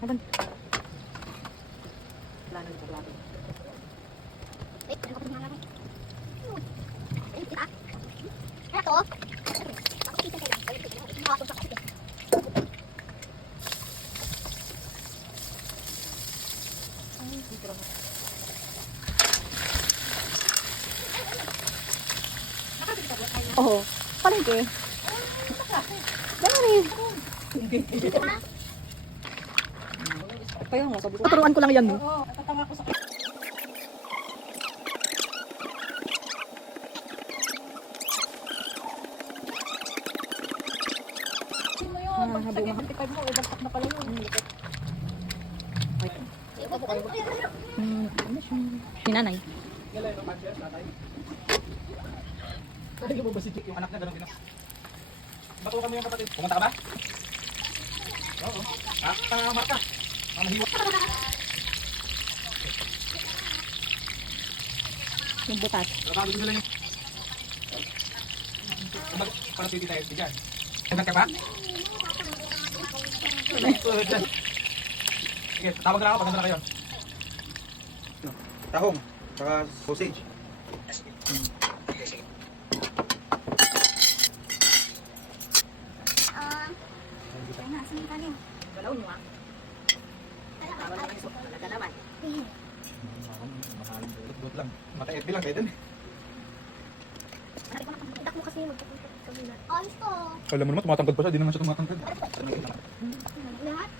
Laban. Wala na dito laban. Oo. Palengke. Dami. Kaya nga, sabi ko. Tuturuan ko lang yan. Oo, natatawa ko sa Habi mo. 75 mo, ibagsak na pala yun. Sinanay. Kaya mo ba si Chick yung anak niya ganun din? Bato kami yung kapatid. Pumunta ka ba? Oo. Marka. Mahiwa. Yung butas. Bago nila yung... Para pwede tayo dyan. Hanggang ka ba? Sige, tawag na ako. Pagkanda na kayo. Tahong. Saka sausage. Galaw nyo ah. Tawag naman iso. Talaga naman. Mahalang bulat lang. Mataet bilang kayo dun. Itak mo kasi magpapunta sa kabila. Ayos to. Alam mo naman, tumatangkad pa siya. Di naman siya tumatangkad. Lahat?